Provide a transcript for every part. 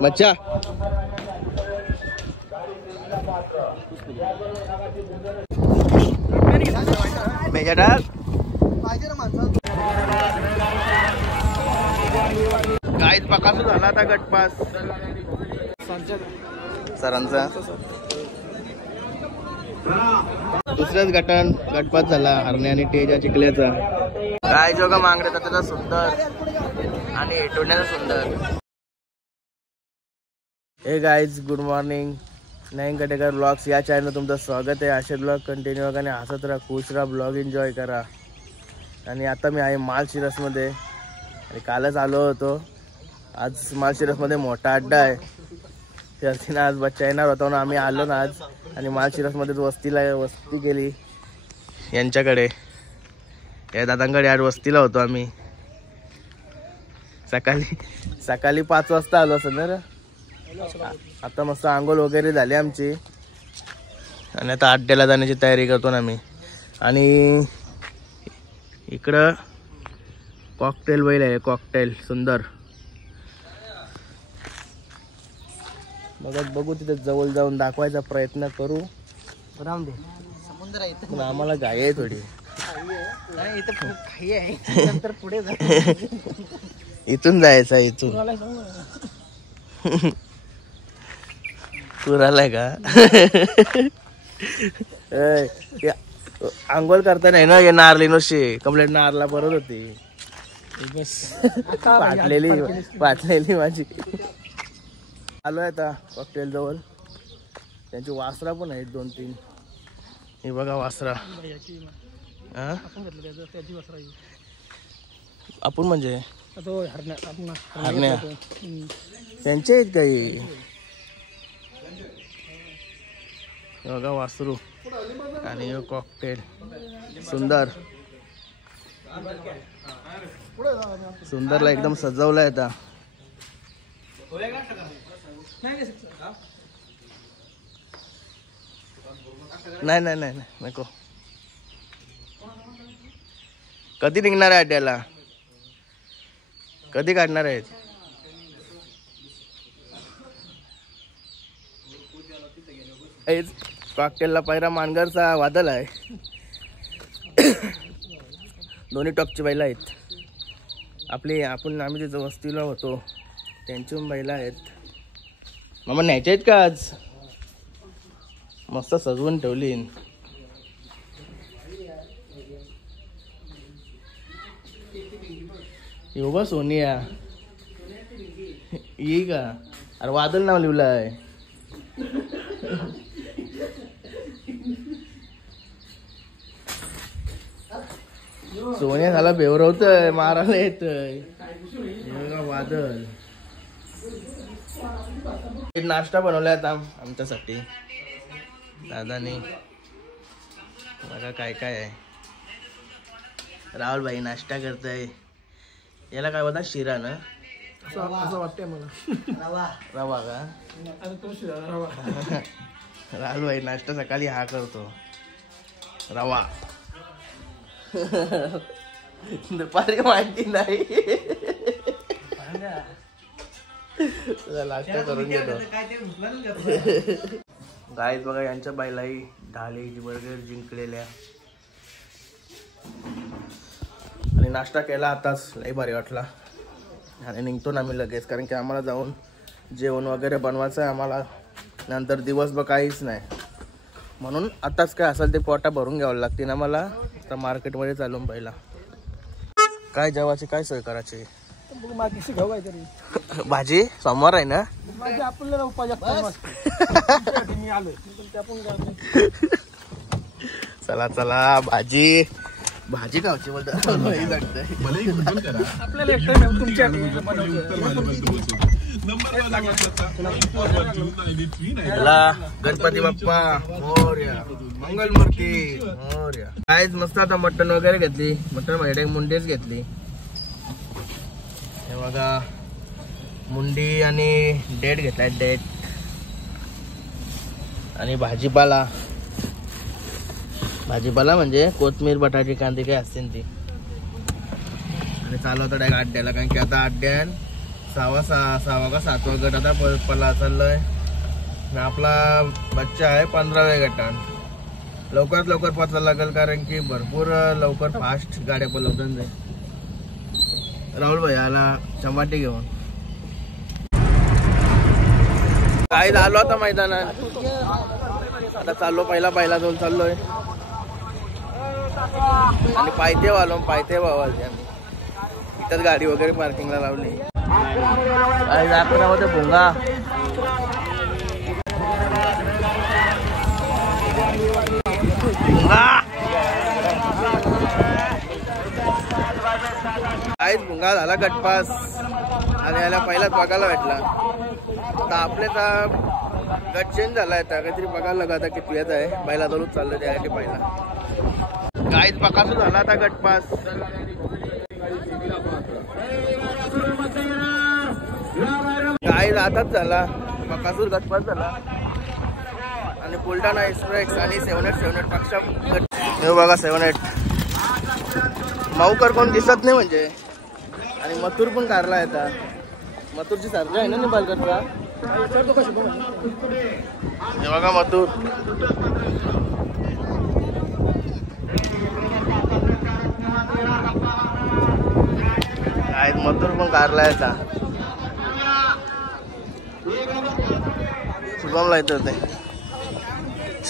मच्छा गाईत बकासूर झाला आता गटपास सरांचा दुसऱ्याच गटपास झाला हरणे आणि टेजा चिखल्याचा गाय जोगा मांगरे त्याचा सुंदर आणि टोण्याचा सुंदर. हे गाईज गुड मॉर्निंग. नयन कटेकर ब्लॉग्स या चॅनल तुमचं स्वागत आहे. असे ब्लॉग कंटिन्यू करा आणि हसत राहा खुश राहा ब्लॉग एन्जॉय करा. आणि आता मी आहे माळशिरसमध्ये आणि कालच आलो होतो. आज माळशिरसमध्ये मोठा अड्डा आहे शर्तीनं आज बच्चा येणार होता ना आम्ही आलो ना आज आणि माळशिरसमध्येच वस्ती केली यांच्याकडे या दादांकडे आज वस्तीला होतो आम्ही. सकाळी 5 वाजता आलो असं ना. आता मस्त आंघोळ वगैरे झाली आमची आणि आता अड्ड्याला जाण्याची तयारी करतो ना आम्ही. आणि इकडं कॉकटेल बैल आहे कॉकटेल सुंदर बघू तिथे जवळ जाऊन दाखवायचा प्रयत्न करू. समुद्र आहे आम्हाला घाई आहे थोडी पुढे इथून जायचं इथून पूर आलाय का. आंघोळ करता नाही ना नारली नुसती कंप्लेंट नारला परत होती पाटलेली माझी. आलोय आता कॉकटेल जवळ. त्यांची वासरा पण आहेत 2-3. हे बघा वासरा आपण म्हणजे हरण्या त्यांचे आहेत काही. बघा वासरू आणि कॉकटेल सुंदर सुंदरला एकदम सजवलाय आता. नाही नको. कधी निघणार आहे अड्ड्याला कधी काढणार आहेत. कॉकटेलला पायरा मानगरचा वादल आहे. दोन्ही टॉपची बैला आहेत आम्ही तिथं वस्तीला होतो त्यांची पण बैला आहेत. मामा न्यायचे आहेत का आज मस्त सजवून ठेवली. योगा सोनिया ये का अरे वादल नाव लिहिलंय. सोनिया झाला बेवरवतय मारायला येतय वादल. नाश्ता बनवलाय आता आमच्यासाठी दादानी. बघा काय आहे. राहुल भाई नाश्ता करताय. याला काय होता शिरा ना असं वाटतंय मला. रवा का राहुल भाई नाश्ता सकाळी हा करतो रवा. दुपारी माहिती नाही नाश्ता करून घेतो. गाईज बघा यांच्या बाईलाही ढाले बर्गर जिंकलेल्या आणि नाश्ता केला आताच लई भारी वाटला. आणि निघतो ना आम्ही लगेच कारण की आम्हाला जाऊन जेवण वगैरे बनवायचं आहे आम्हाला. नंतर दिवसभर काहीच नाही म्हणून आताच काय असेल ते पोटा भरून घ्यावं लागते ना मला. आता मार्केटमध्ये चालून पहिला काय जेवायची काय सोय करायची. भाजी सोमवार आहे ना. चला भाजी खायची गणपती बाप्पा मोरया मंगलमूर्ती मोरया. काहीच मस्त आता मटण वगैरे घेतली. मटण म्हणजे मुंडीच घेतली. हे बघा मुंडी आणि डेट घेतलाय डेट आणि भाजीपाला म्हणजे कोथमीर बटाटे कांदे काय असतील ती. आणि चालू होता डायरेक्ट अड्ड्याला कारण की आता अड्ड्यान सहावा का 7वा गट आता पल्ला चाललोय. आपला बच्चा आहे 15व्या गटात. लवकरात लवकर पोचायला लागेल कारण की भरपूर लवकर फास्ट गाड्या पलवतात. राहुल भाई आला चमाटी घेऊन. काय आलो आता मैदानात. आता चाललो पहिला जाऊन चाललोय आणि पायथे भावाल इथंच गाडी वगैरे पार्किंगला लावली. दाखवण्यामध्ये भोंगा काहीच भुंगा झाला गटपास आणि याला पहिलाच बघायला भेटला. आता आपल्याचा गट चेंज झालाय काहीतरी बघायला लगा आता किती येत आहे. बैला दलूच चाललं त्यासाठी पहिला काहीच बकासूर झाला आता गटपास. काही आताच झाला बकासूर गटपास झाला आणि बुलढाणा एक्सप्रेस आणि 787 पक्षा हे बघा 78 माऊकर कोण दिसत नाही म्हणजे. आणि मथुर पण कारला येतात. मथुरची सारखं आहे ना निबालकरचा. हे बघा मथुर. काय मथुर पण कारला येता. शुभमला येतं ते.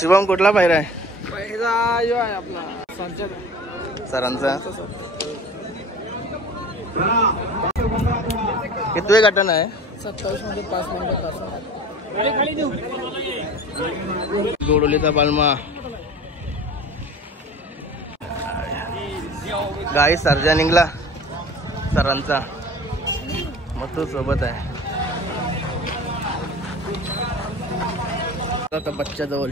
शुभम कुठला पायरा आहे. आपला सरांचा कितवे गटन आहे. 27 मध्ये 5 मिनिटं. गोडोलीचा बालमा गाई सर्जा निघला सरांचा. मथुर सोबत आहे. आता बच्चा जवळ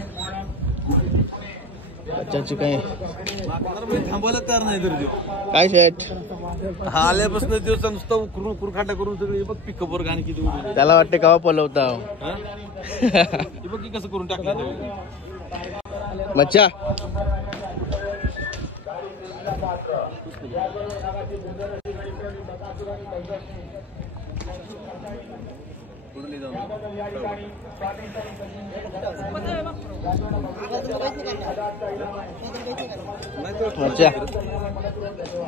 बच्चाची काही थांबवलं तर नाही तर काय शेट हा आल्यापासून दिवस नुसतं उकरून खाटा करून सगळे बघ पिकअपवर गाणी किती उडली. त्याला वाटते केव्हा पलवता बघ की कसं करून टाकलं बच्चा.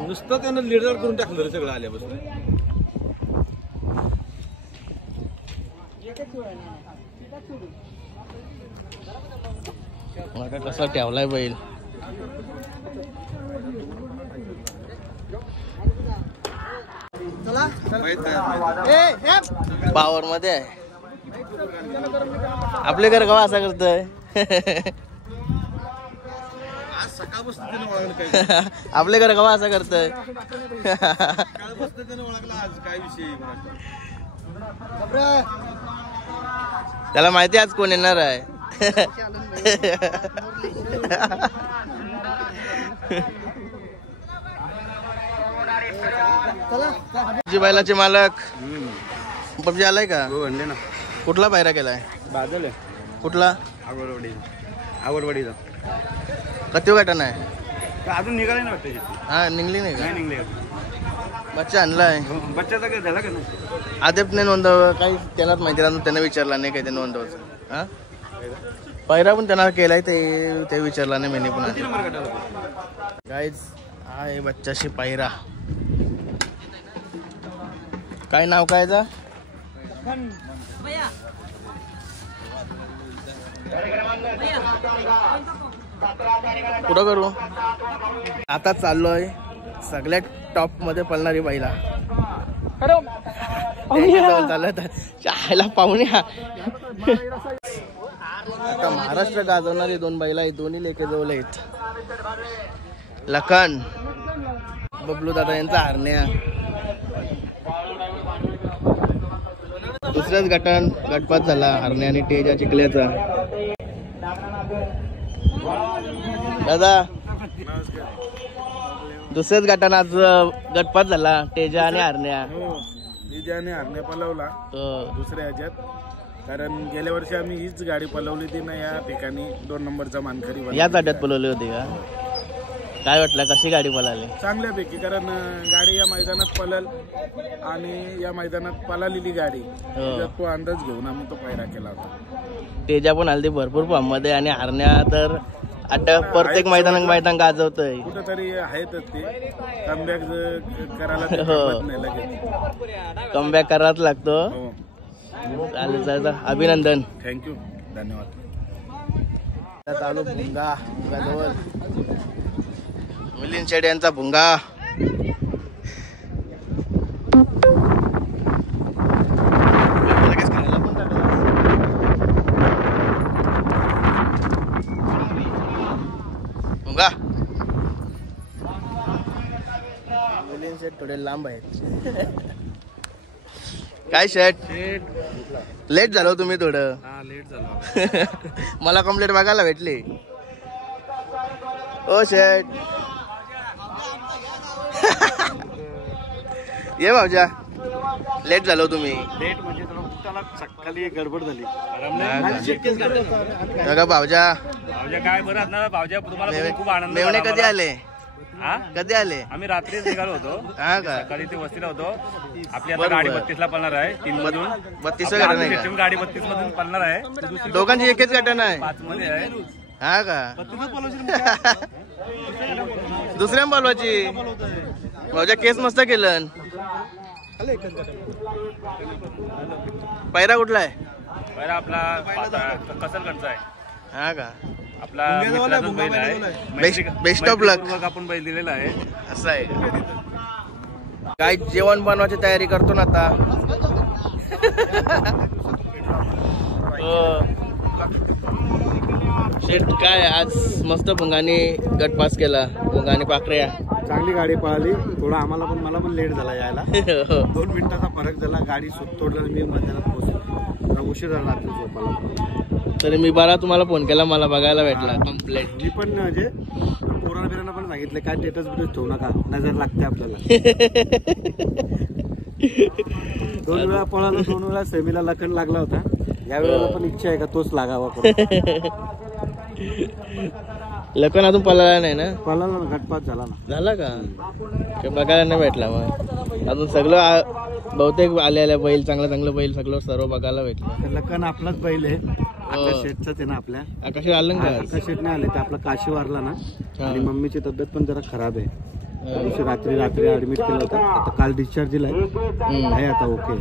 नुसतं त्यानं लीडर करून टाकलं सगळं आल्यापासून. कसा ठेवलाय बैल. पावर मध्ये आहे. आपले घर केव्हा असा करतोय. आपले घर केव्हा असा करतोय. त्याला माहिती आज कोण येणार आहे. जी बैलाचे मालक पबजी आलाय का. ना कुठला पायरा केलाय. बादल आहे. कुठला. आवडवाडीचा. कती गटान आहे. अजून निघाले ना वाटतं. हा निघली नाही का. निघले. बच्चा आणलाय. बच्चाचा काय झाला का नाही. आदेपने नोंदव काही त्यांनाच माहिती राहून त्यांना विचारला नाही काही ते नोंदवचं. हा पायरा पण त्यांना केलाय ते विचारला नाही मी पण. काहीच आहे बच्चाशी पायरा. काय नाव काय जा. कुठं करू. आता चाललोय सगळ्यात टॉप मध्ये पळणारी बैला. चालत चायला पाहुण्या. आता महाराष्ट्र गाजवणारी 2 बैला आहेत. दोन्ही लेके जवळ आहेत. लखन बबलू दादा यांचा हरण्या. दुसऱ्याच गटपात झाला हरण्या आणि तेजा चिखल्याचा. दादा दुसऱ्याच गटानं आज गटपात झाला तेजा आणि हरण्या. तेजा आणि हरण्या पलवला दुसऱ्या ह्याच्यात. कारण गेल्या वर्षी आम्ही हीच गाडी पलवली होती ना या ठिकाणी 2 नंबरचा मानकरी. याच अड्ड्यात पलवली होती का. काय वाटलं कशी गाडी पळाली? चांगल्यापैकी, कारण गाडी या मैदानात पळल आणि या मैदानात पळालेली गाडी तो अंदाज घेऊन आम्ही तो पायरा केला होता. तेजा पण हल्ली भरपूर फॉर्म मध्ये आणि हरण्या तर आता प्रत्येक मैदान गाजवतोय. कुठेतरी आहेतच ते कमबॅक करायला नाही लगेच कमबॅक करावाच लागतो. चालेल चालेल, अभिनंदन. थँक्यू, धन्यवाद. चालू भुंगा जवळ मिलिंद शेट यांचा भुंगा. भुंगा मिलिंद शेट थोडे लांब आहेत. काय शेट लेट झालो तुम्ही थोडं? लेट झालो. मला कंप्लेंट बघायला भेटली. ओ शेट ये भाऊजा, लेट झालो तुम्ही. लेट म्हणजे त्याला सकाळी गडबड झाली. बघा भाऊजा काय बरं असणार भाऊजा, तुम्हाला खूप आनंद. मेवणे कधी आले? कधी आले? आम्ही रात्रीच निघालो होतो. हा का? सकाळी ते वस्तीला होतो. आपली आता गाडी 32 ला पळणार आहे. 3 मधून 32 गाडी 32 मधून पळणार आहे. दोघांची एकच घटना आहे. 5 मध्ये आहे. हा का? दुसऱ्या बोलवायची भाऊजा, केस मस्त केलं. पैरा कुठला आहे? पैरा आपला कसलगडचा आहे. हा का? आपला मित्राचा बैल आहे. बेस्ट ऑफ लक. आपण बैल दिलेला आहे. असं आहे. काय जेवण बनवायची तयारी करतो ना आता. शेट काय आज मस्त भुंगाने गट पास केला. भुंगाने पाखऱ्या चांगली गाडी पळाली. थोडा मला पण लेट झाला यायला. 2 मिनिटाचा फरक झाला. गाडी तोडला, मी मैदानात पोहोचलो. उशीर झाला रात्री झोपायला. तरी मी बारा तुम्हाला फोन केला, मला बघायला भेटला कंप्लेंट. मी पण म्हणजे पोरांना पण सांगितलं काय स्टेटस बिटस ठेवू नका, नजर लागते आपल्याला. 2 वेळा पळालो, 2 वेळा सेमीला लखन लागला होता. या वेळेला पण इच्छा आहे का तोच लागावा. लखन अजून पळाला नाही ना? पळाला ना, घटपात झाला ना. झाला का? बघायला नाही भेटला. मग अजून सगळं बहुतेक आलेल्या बैल, चांगलं बैल सगळं सर्व बघायला भेटलं. लखन आपलाच बैल आहे. आकाश शेटचाच आहे ना आपल्या. आकाश आलं का? आकाश शेट नाही आले, ते आपला काशी वारला ना. आणि मम्मीची तब्येत पण जरा खराब आहे. रात्री ऍडमिट केलं होतं. आता काल डिस्चार्ज दिलाय. आहे आता ओके.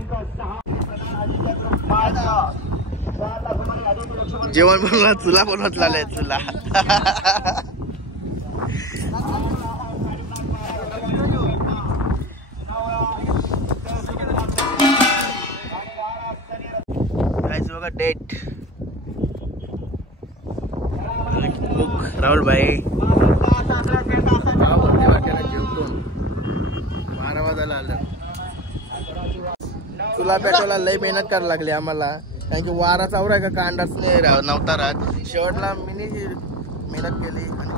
जेवण बनवला, चुला बनवत लालाय चुला. बघा डेट राहुल भाई वाट्याला जेवतो. 12 वाजायला आलं. चुला पेटवायला लई मेहनत करायला लागली आम्हाला, कारण की वारा चावरा का कांडाच नाही नव्हता राहत. शेवटला मिनी मेहनत केली आणि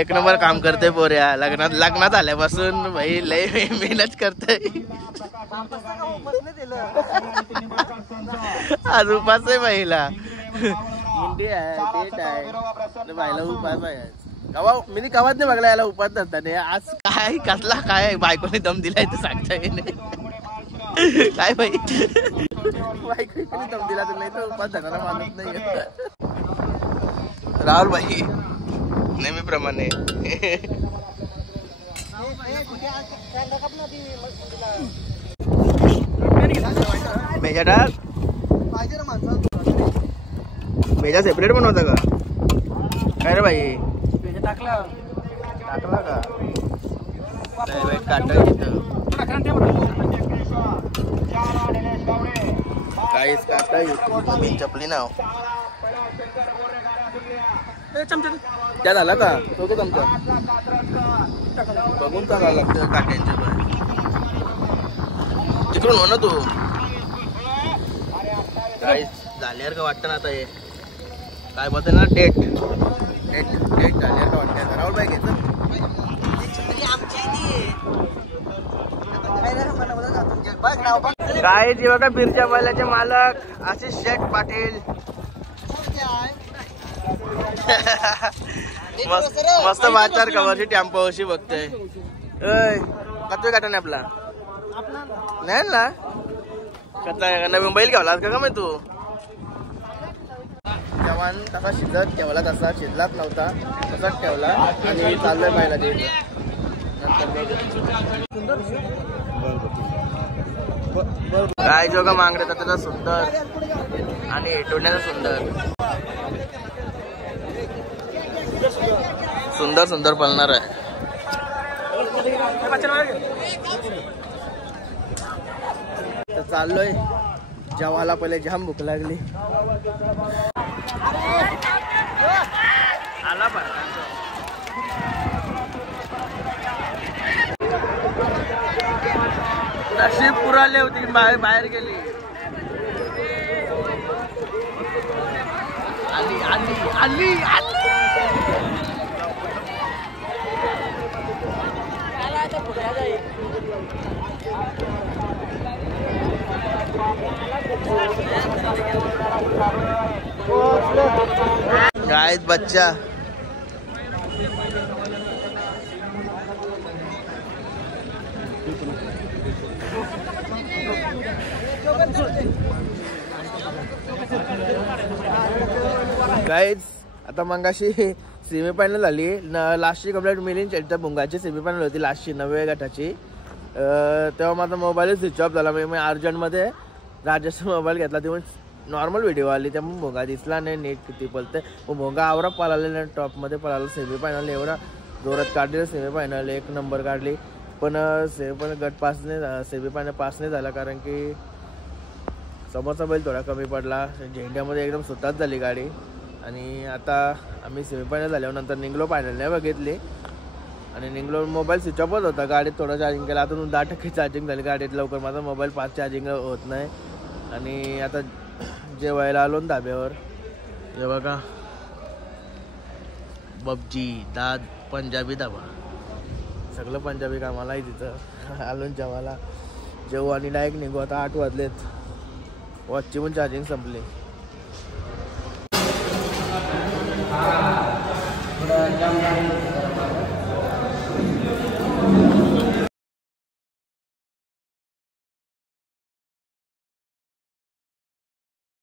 एक नंबर काम करते पोऱ्या. लग्नात आल्यापासून भाई लय मेहनत करते. आज उपास आहे बाईला. मुंडी आहे, डेट आहे, बाईला उपास आहे. मी कवाच नाही बघला याला उपास धरताना. आज काय कसला काय बायकोने दम दिलाय ते सांगता येईल. काय बाई बायकोने दम दिला तर नाही तर उपास धरणारा माणूस नाही. राहुल भाई नेहमीप्रमाणे भेजा सेपरेट बनवता का काय रे भाई? टाकला का? काहीच काटा चपली नाव त्या झाला का? तो तो चमचा बघून टाकायला लागतं काट्यांच्या बाहेर. तिकडून हो ना तू. काहीच झाल्यावर का वाटतं ना आता हे काय बोलते ना डेट झाल्यावर का वाटतं. राहुल भाई घेत काय जी बघा बिरच्या बैलाचे मालक आशिष शेठ पाटील. मस्त 5-4 कवरची टेम्पो अशी बघतोय. कतोय काटा आपला नाही ना कथा नवीन बैल घेवलास का मग तू? जवान तसा शिजत ठेवला, तसा शिजलाच नव्हता तसाच ठेवला आणि चाललोय पाहिला ते काय जो का मागणे त्याचा सुंदर आणि टोण्याचा सुंदर सुंदर पळणार आहे. तर चाललोय जेवायला. पहिले जाम भूक लागली. आला पण नशीब पुराले होती, बाहेर गेली. आली आली आली आली. गाइस बच्चा गाइस आता मंगाशी सेमीफायनल झाली. लास्टची कंप्लीट मिलिंद शेटच्या भुंगाची सेमीफायनल होती लास्टची 9व्या गटाची. तेव्हा माझा मोबाईल स्विच ऑफ झाला. मी अर्जंटमध्ये राजेशचा मोबाईल घेतला तेव्हा नॉर्मल व्हिडिओ आली त्यामुळे भोंगा दिसला नाही नीट किती पळते. मग भोंगा आवरा पळालेला टॉपमध्ये पळाला. सेमीफायनल एवढा जोरात काढलेलं. सेमीफायनल 1 नंबर काढली पण सेमीफायनल गट पास नाही, सेमीफायनल पास नाही झाला कारण की समोरचा बैल थोडा कमी पडला. झेंड्यामध्ये एकदम सुताच झाली गाडी. आणि आता आम्ही सेमीफायनल झाल्यानंतर निघलो. फायनल नाही बघितली आणि निघलो. मोबाईल स्विच ऑफच होता. गाडीत थोडं चार्जिंग केलं. आता 10% चार्जिंग झाली गाडीत. लवकर माझा मोबाईल 5 चार्जिंग होत नाही. आणि आता जेवायला आलो ना धाब्यावर. हे बघा पबजी दाद पंजाबी धाबा सगळं पंजाबी कामाला आहे तिथं. आलो जेवायला. जेवू आणि डायरेक्ट निघू. आता 8 वाजलेत. वॉचची पण चार्जिंग संपली.